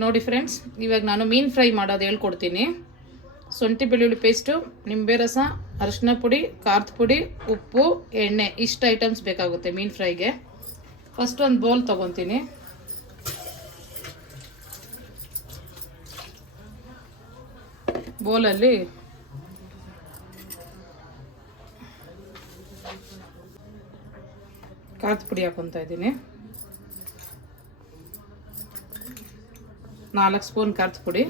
ನೋಡಿ ಫ್ರೆಂಡ್ಸ್, ಇವಾಗ ನಾನು ಮೀನು ಫ್ರೈ ಮಾಡೋದು ಹೇಳ್ಕೊಡ್ತೀನಿ. ಶುಂಠಿ ಬೆಳ್ಳುಳ್ಳಿ ಪೇಸ್ಟು, ನಿಂಬೆ ರಸ, ಅರಿಶಿನ ಪುಡಿ, ಖಾರದ ಪುಡಿ, ಉಪ್ಪು, ಎಣ್ಣೆ, ಇಷ್ಟು ಐಟಮ್ಸ್ ಬೇಕಾಗುತ್ತೆ ಮೀನು ಫ್ರೈಗೆ. ಫಸ್ಟ್ ಒಂದು ಬೌಲ್ ತೊಗೊತೀನಿ. ಬೌಲಲ್ಲಿ ಖಾರದ ಪುಡಿ ಹಾಕೊತಾ ಇದ್ದೀನಿ. 4 ಸ್ಪೂನ್ ಖಾರದ ಪುಡಿ,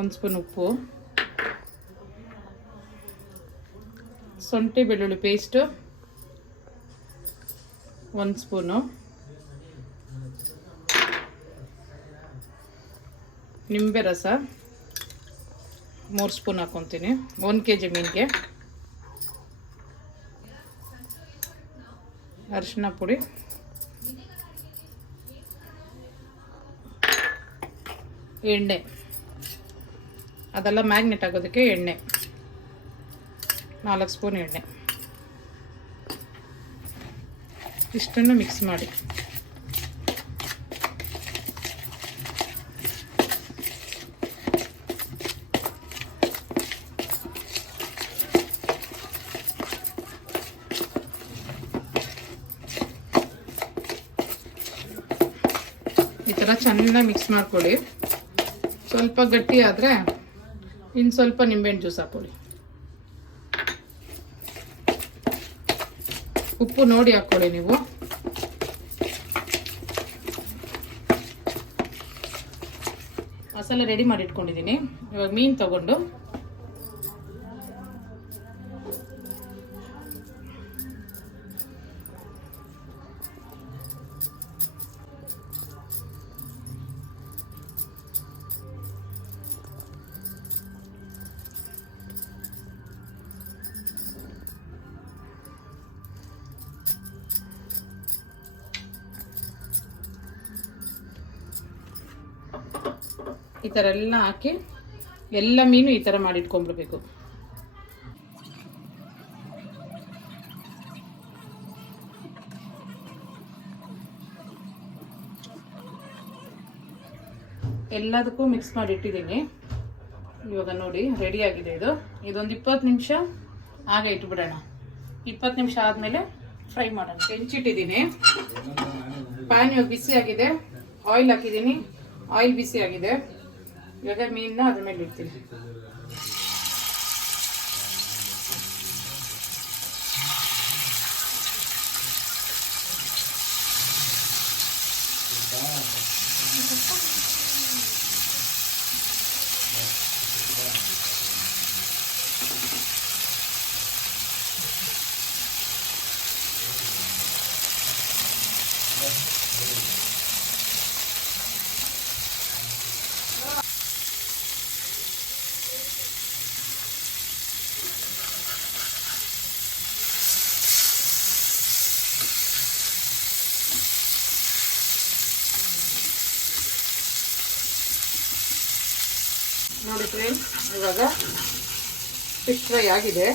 1 ಸ್ಪೂನ್ ಉಪ್ಪು, ಶುಂಠಿ ಬೆಳ್ಳುಳ್ಳಿ ಪೇಸ್ಟು 1 ಸ್ಪೂನು, ನಿಂಬೆ ರಸ 3 ಸ್ಪೂನ್ ಹಾಕ್ಕೊತೀನಿ 1 kg ಮೀನಿಗೆ, ಅರಿಶಿನ ಪುಡಿ, ಎಣ್ಣೆ, ಅದೆಲ್ಲ ಮ್ಯಾಗ್ನೆಟ್ ಆಗೋದಕ್ಕೆ ಎಣ್ಣೆ 4 ಸ್ಪೂನ್ ಎಣ್ಣೆ. ಇಷ್ಟನ್ನು ಮಿಕ್ಸ್ ಮಾಡಿ ಈ ಥರ ಚೆನ್ನಾಗಿ ಮಿಕ್ಸ್ ಮಾಡ್ಕೊಳ್ಳಿ. ಸ್ವಲ್ಪ ಗಟ್ಟಿ ಆದರೆ ಇನ್ನು ಸ್ವಲ್ಪ ನಿಂಬೆಹಣ್ಣು ಜ್ಯೂಸ್ ಹಾಕೊಳ್ಳಿ. ಉಪ್ಪು ನೋಡಿ ಹಾಕ್ಕೊಳ್ಳಿ ನೀವು. ಮಸಾಲೆ ರೆಡಿ ಮಾಡಿ ಇಟ್ಕೊಂಡಿದ್ದೀನಿ. ಇವಾಗ ಮೀನು ತಗೊಂಡು ಈ ಥರ ಎಲ್ಲ ಹಾಕಿ ಎಲ್ಲ ಮೀನು ಈ ಥರ ಮಾಡಿ ಇಟ್ಕೊಂಡ್ಬಿಡ್ಬೇಕು. ಎಲ್ಲದಕ್ಕೂ ಮಿಕ್ಸ್ ಮಾಡಿ ಇಟ್ಟಿದ್ದೀನಿ. ಇವಾಗ ನೋಡಿ ರೆಡಿ ಆಗಿದೆ. ಇದೊಂದು 20 ನಿಮಿಷ ಹಾಗೆ ಇಟ್ಬಿಡೋಣ. 20 ನಿಮಿಷ ಆದಮೇಲೆ ಫ್ರೈ ಮಾಡೋಣ. ಹೆಂಚಿಟ್ಟಿದ್ದೀನಿ. ಪ್ಯಾನ್ ಇವಾಗ ಬಿಸಿ ಆಗಿದೆ. ಆಯಿಲ್ ಹಾಕಿದ್ದೀನಿ. ಆಯಿಲ್ ಬಿಸಿ ಆಗಿದೆ. ಇವಾಗ ಮೀನನ್ನ ಅದ್ರ ಮೇಲೆ ಇಡ್ತೀನಿ. ನೋಡಿ ಫ್ರೆಂಡ್ಸ್, ಇವಾಗ ಫಿಶ್ ಫ್ರೈ ಆಗಿದೆ.